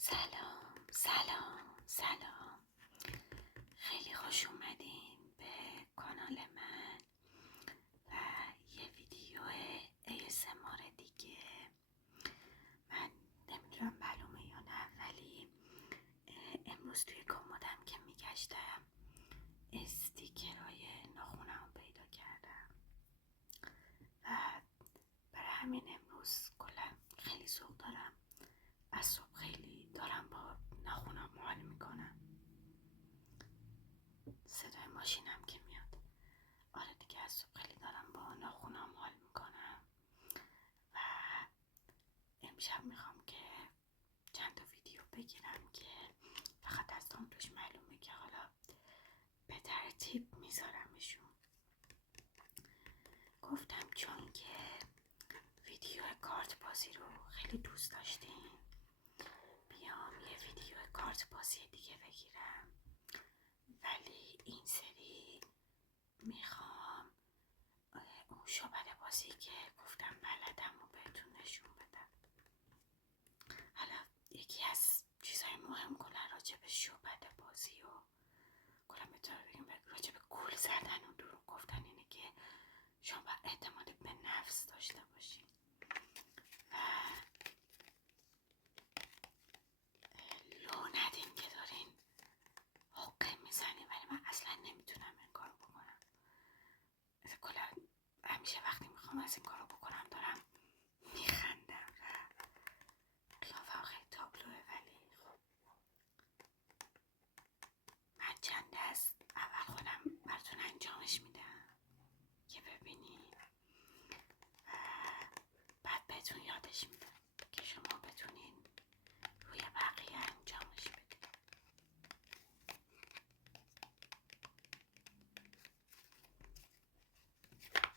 سلام سلام سلام، خیلی خوش اومدین به کانال من و یه ویدیو ASMR دیگه. من نمیدونم معلومه یا نه، ولی امروز توی کمدم که میگشتم استیکرهای ناخونم پیدا کردم و برای همین امروز کلا خیلی ذوق دارم. از صبح خیلی دارم با ناخونم حال میکنم. صدای ماشینم که میاد. آره دیگه، از صبح خیلی دارم با ناخونم حال میکنم و امشب میخوام که چند تا ویدیو بگیرم که فقط از توش معلومه که حالا به ترتیب میذارمشون. گفتم چون که ویدیو کارت بازی رو خیلی دوست داشتین، بیام یه ویدیو کارت بازی دیگه بگیرم، ولی این سری میخوام اون شعبده بازی که گفتم بلدم رو بهتون نشون بدم. حالا یکی از چیزهای مهم کلا راجع به شعبده بازی و کلا بهتر بگیم راجع به گول زدن و دروغ گفتن اینه که شما باید اعتماد به نفس داشته باشین و لو ندین که دارین حقه میزنین، ولی من اصلا نمیتونم این کارو بکنم. کلا همیشه وقتی میخوام از این کارو بکنم دارم میخندم و قیافم خیلی تابلوه، ولی خب من چند دست اول خودم براتون انجامش میدم که ببینین و بعد بهتون یادش میدم که شما بتونین روی بقیه انجامش بدین.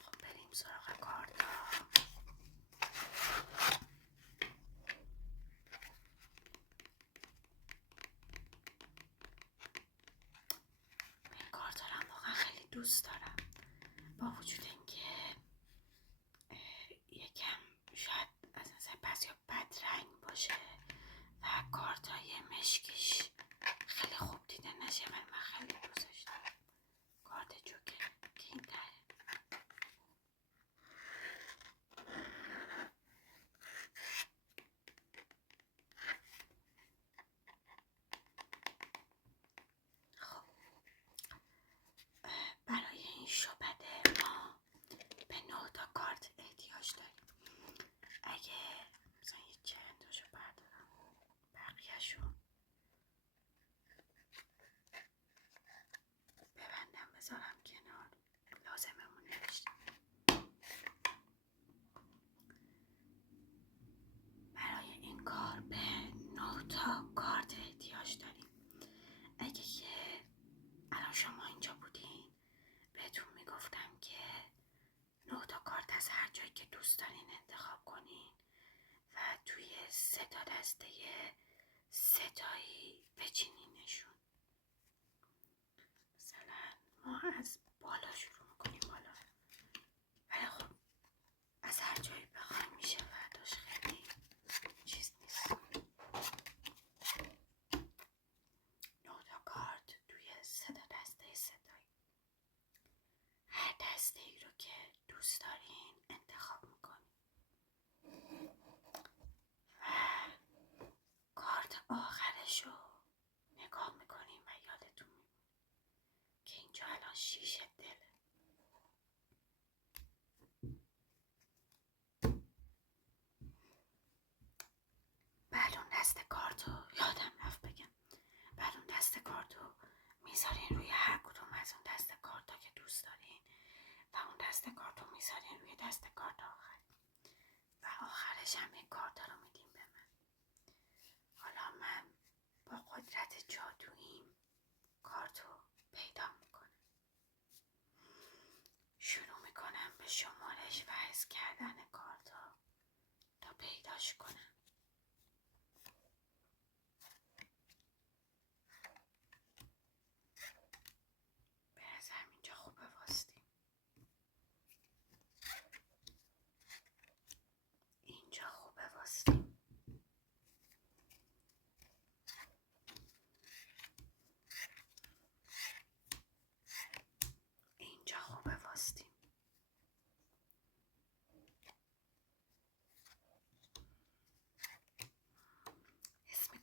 خب بریم سراغ کارتا. این کارتا رو واقعا خیلی دوست دارم، با وجود اینکه یکم شاید از نظر بعضیا بد رنگ باشه و کارتای مشکیش خیلی خوب دیده نشه، ولی من خیلی دوستش دارم. کارت جوکر که این تره. خب برای این شعبده ما به 9 تا کارت احتیاج داریم. اگه مثلا یه چندتاشو بردارم، بقیهشو ببندم بذارم کنار، لازممون نوشتم. برای این کار به 9 تا کارت احتیاج داریم. اگه که الان شما اینجا بودین بهتون میگفتم که 9 تا کارت از هر جایی که دوست دارین انتخاب کنین و توی 3 تا دسته 3 تایی بچینینشون. مثلا ما از بالا شروع میکنیم، بالا، ولی خب از هر جایی بخوایم میشه برداشت، خیلی چیز نیست. 9 تا کارت توی 3 تا دسته 3 تایی. هر دسته ای رو که دوست دارین انتخاب میکنین و کارت آخرش رو نگاه میکنین و یادتون میمونه که اینجا الان 6 دله. بلون دست کارت رو یادم رفت بگم، بلون دست کارت رو میذارین روی هر کدوم از اون دست کارت ها که دوست دارین و اون دست کارت رو میذارین روی دست کارت آخر و آخرش هم این کارت رو میدین به من. حالا من با قدرت جادوییم کارت رو پیدا میکنم، شروع میکنم به شمارش و حس کردن کارت ها تا پیداش کنم. به نظرم اینجا خوبه واسطیم، اینجا خوبه واسطیم.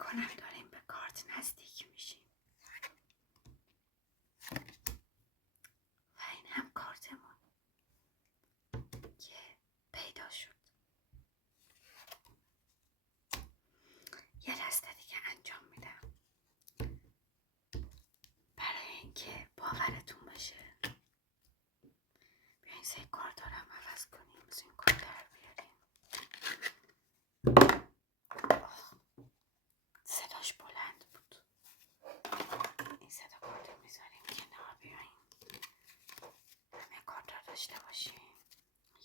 میکنم داریم به کارت نزدیک میشیم و این هم کارتمون که پیدا شد. یه دسته دیگه انجام میدم برای اینکه باورتون بشه. بیاین سه کارت رو هم عوض کنیم. از این کارت رو بیاریم. صداش بلند بود. این صدا کارت رو میذاریم کنار. بیاین همه کارت رو داشته باشیم.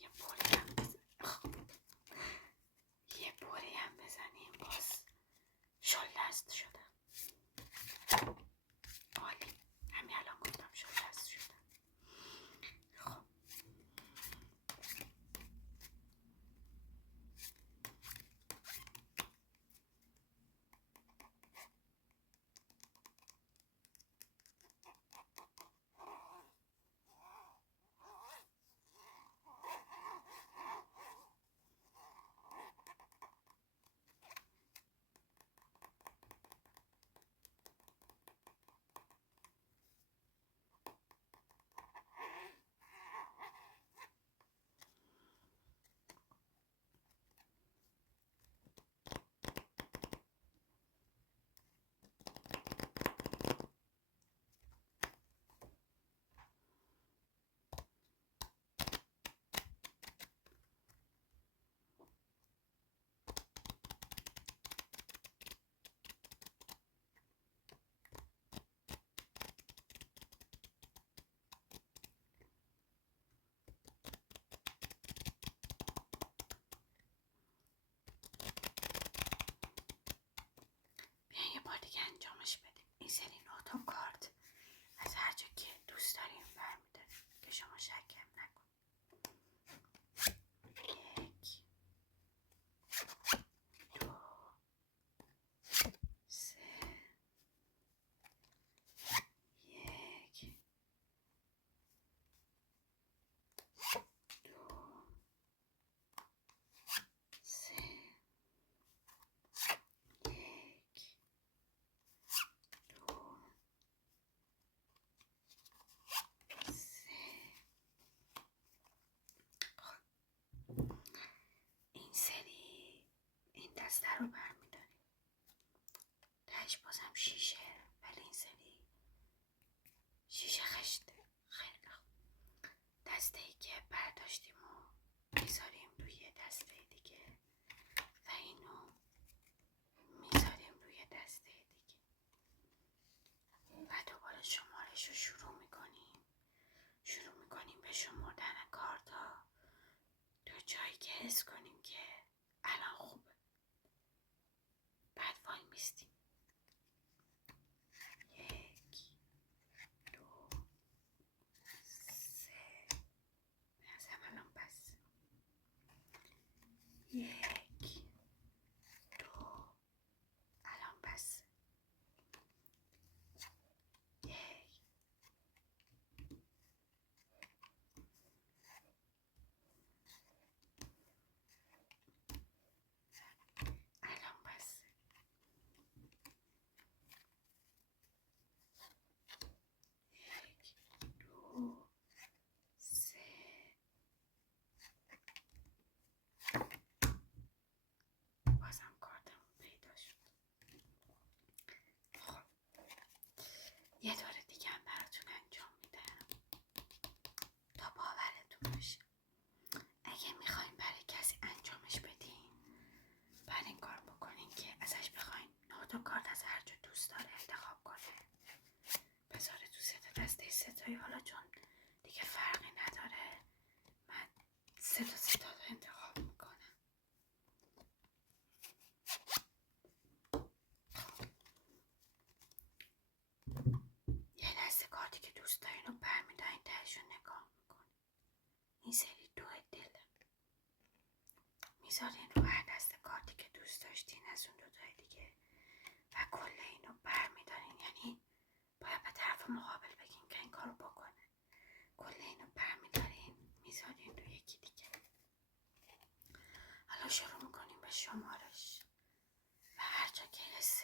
یه بوری هم بزنیم. باز شلدست شدم. عالی. همین الان گفتم شلدست شدم. خب بیاین یه بار دیگه انجامش بدیم. این سری 9 تا کارت از هر جا که دوست داریم برمی‌داریم که شما شکم نکنید. 1 2 3 1 2 3 1 2 3. این سری این دسته رو برمی‌داریم. تهش بازم شیشه، ولی این سری شیشه خشته. خیلی خوب. دسته ای که برداشتیم و میذاریم روی دسته دیگه و اینو میذاریم روی دسته دیگه و دوباره شمارش رو شروع میکنیم به شمردن کارتا تا جایی که حس کنیم که الان خوبه. بعد وای میستیم. 1 2 3. از هم الان بس. 1 2 الان بس. 1 الان بس. 1 2 3. بازم کارتمون پیدا شد. خب یه دور دیگه هم براتون انجام میدم تا باورتون بشه. اگه میخواین برای کسی انجامش بدین بعد این کار بکنین که ازش بخواین 9 تا کارت از هر جا دوست داره انتخاب کنه، بذاره تو 3 تا دسته 3 تایی. حالا چون دیگه فرقی نداره من 3 تا انتخاب میکنم. یه دسته کارتی که دوست دارین رو برمی‌دارین تهش رو نگاه میکنین. این سری 2 دله میذارین رو هر دسته کارتی که دوست داشتین از اون 2 تای دیگه و کل اینو برمی‌دارین. یعنی باید به طرف مقابل بگین که این کارو بکنه. کل اینو برمی‌دارین میذارین رو یکی دیگه. حالا شروع میکنیم به شمارش و هر جا که حس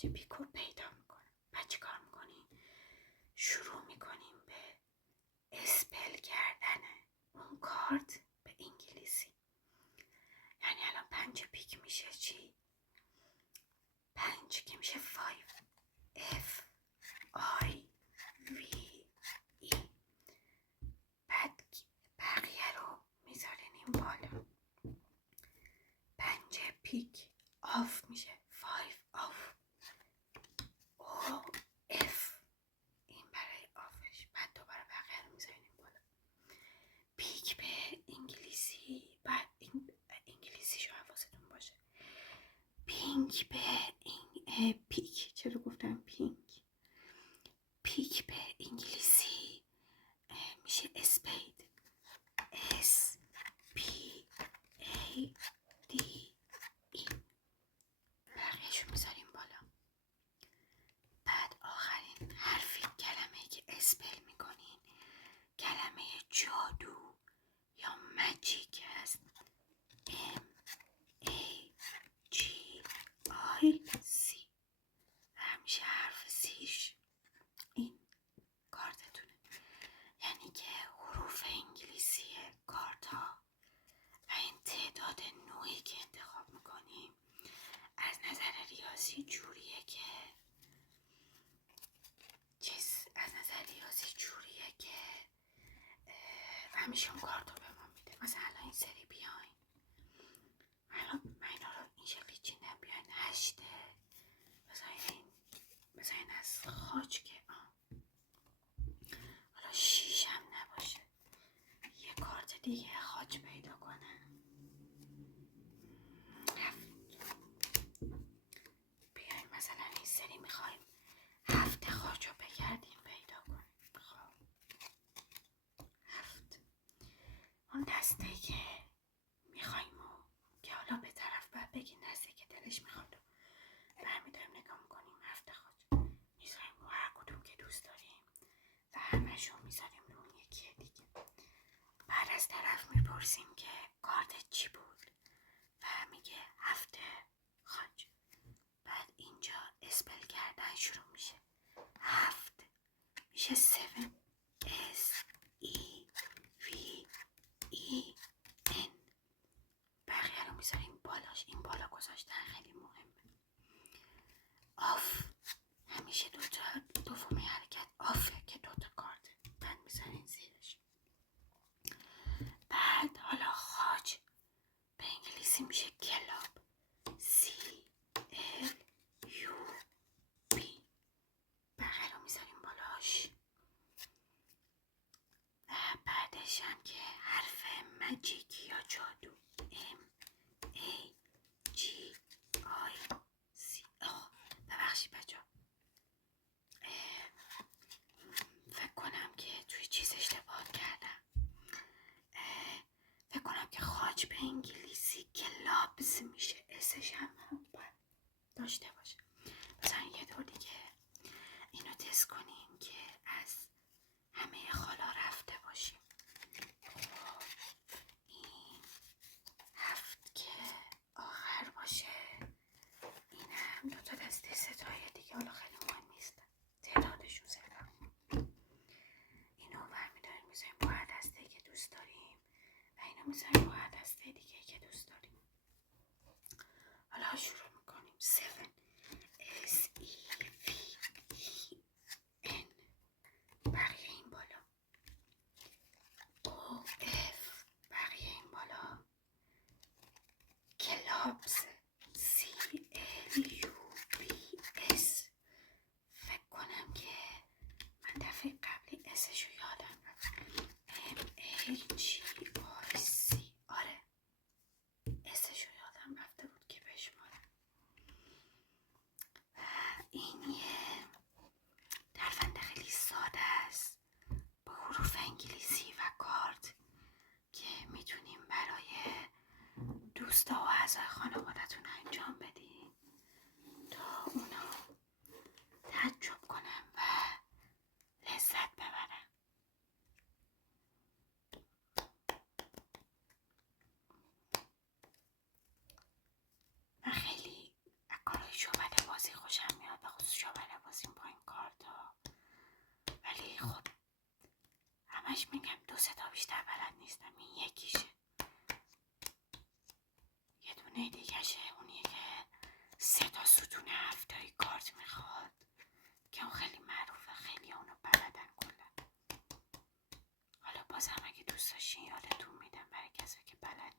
کارت پیک رو پیدا میکنم. بعد چی کار میکنیم؟ شروع میکنیم به اسپل کردن اون کارت به انگلیسی. یعنی الان 5 پیک میشه چی؟ 5 که میشه 5 F I V E. بعد بقیه رو میذارین این بالا. 5 پیک آف میشه 5 آف O F. این برای آفش. بعد دوباره بقیه رو میذارین این بالا. پیک به انگلیسی. بعد انگلیسی شو حواستون باشه. پینک به پیک. چرا گفتم پینک؟ پیک به انگلیسی میشه اسپید. S P A D E. بقیهشو میذاریم بالا. بعد آخرین حرفی کلمه‌ای که اسپل میکنین کلمه جادو یا ماجیک هست. M A G I C. همیشه حرف سیش این کارتتونه. یعنی که حروف انگلیسی کارت ها و این تعداد نوعی که انتخاب میکنیم از نظر ریاضی جوریه که همیشه اون کارت رو به ما میده. مثلا الان این سری بیاین، الان من اینا رو این شکلی چیندم، بیاین 8 بذارین از خاج که حالا 6 هم نباشه، یه کارت دیگه خاج پیدا کنم. 7. بیاین مثلا این سری میخوایم 7 خاج رو بگردیم پیدا کنیم. خب 7 اون دسته که میخوایم و که حالا به طرف باید بگین دسته که دلش میخواد برمیداریم نگاه میکنیم 7 خاج میذاریم رو هر کدوم که دوست داریم و همشو میذاریم رو اون یکی دیگه. بعد از طرف میپرسیم که کارت چی بود و میگه 7 خاج. بعد اینجا اسپل کردن شروع میشه. 7 میشه 7 S E V E N. بقیه رو میذاریم بالاش. این بالا گذاشتن خیلی مهمه. آف همیشه دوم حرکت آفه که 2 کارته. بعد میذارین زیرش. بعد حالا خاج به انگلیسی میشه کلاب. C L U B. بقیه رو میذاریم بالاش. و بعدش هم که حرف ماجیک یا جادو M A G I C. ببخشید بچه‌ها، فکر کنم که توی چیز اشتباه کردم. فکر کنم که خاج به انگلیسی کلابز میشه. اسش هم باید داشته باشه. مثلا یه دور دیگه اینو تست کنیم که از همه خالا رفته باشیم. خب این 7 که آخر باشه، این هم 2 دسته ستای دیگه حالا خیلی مهم نیست تعدادشون زیاده. اینو برمیداریم میذاریم با هر دسته که دوست داریم و اینو میذاریم با هر دسته دیگه که دوست داریم. حالا شروع میکنیم. 7 S E V E N. بقیه این بالا. ستون هفتایی کارت میخواد که اون خیلی معروفه، خیلی اونو بلدن کلا. حالا بازم اگه دوست داشتین یادتون میدم برای کسی که بلد